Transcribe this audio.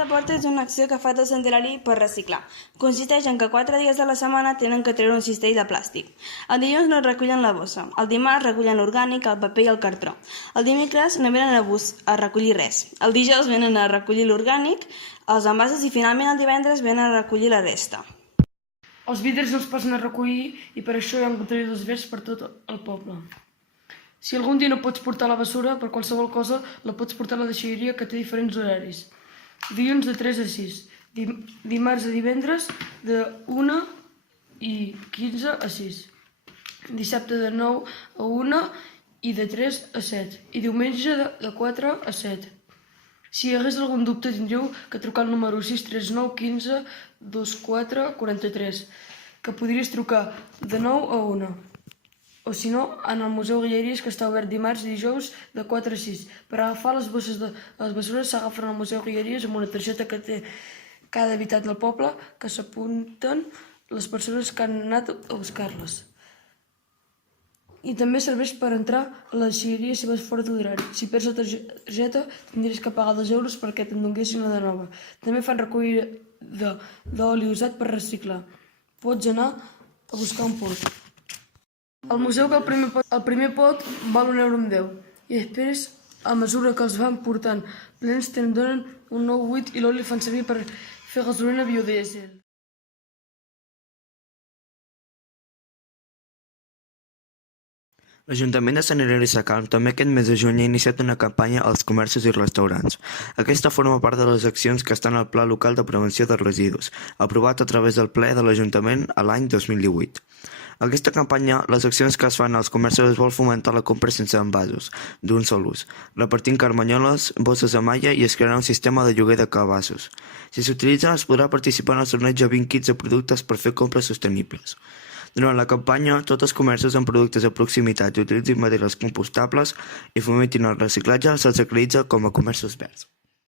L'aporta és una acció que fa el Centenari per reciclar. Consisteix en que 4 dies de la setmana tenen que treure un cistell de plàstic. El dilluns no recullen la bossa, el dimarts recullen l'orgànic, el paper i el cartró. El dimecres no venen a recollir res. El dijous venen a recollir l'orgànic, els envasos i finalment el divendres venen a recollir la resta. Els vidres no els passen a recollir i per això hi ha contenidors verds per tot el poble. Si algun dia no pots portar la bessura, per qualsevol cosa la pots portar a la deixalleria, que té diferents horaris. Dilluns de 3 a 6, dimarts a divendres de 1 i 15 a 6, dissabte de 9 a 1 i de 3 a 7, i diumenge de 4 a 7. Si hi hagués algun dubte tindríeu que trucar al número 639 15 24 43, que podries trucar de 9 a 1. O si no, en el Museu Guilleries, que està obert dimarts i dijous de 4 a 6. Per agafar les bosses de les bessures s'agafen al Museu Guilleries amb una targeta que té cada habitant del poble, que s'apunten les persones que han anat a buscar-les. I també serveix per entrar a la deixalleria si vas fora de l'horari. Si perds la targeta, tindries que pagar 2 euros perquè te'n donguessin la de nova. També fan recollida d'oli usat per reciclar. Pots anar a buscar un pot. Al museu que el primer pot val 1,10 € i després, a mesura que els van portant plens, te'n donen un nou buit i l'oli el fan servir per fer gasolina biodièsel. L'Ajuntament de Sant Hilari Sacalm també aquest mes de juny ha iniciat una campanya als comerços i restaurants. Aquesta forma part de les accions que estan al Pla Local de Prevenció de Residus, aprovat a través del ple de l'Ajuntament a l'any 2018. Aquesta campanya, les accions que es fan als comerços es vol fomentar la compra sense envasos, d'un sol ús, repartint carmanyoles, bosses de malla i es crearà un sistema de lloguer de cabassos. Si s'utilitza, es podrà participar en el sorteig de 20 kits de productes per fer compres sostenibles. Durant la campanya, tots els comerços amb productes de proximitat i utilitzin materials compostables i fomentin el reciclatge se'ls acredita com a comerços verds.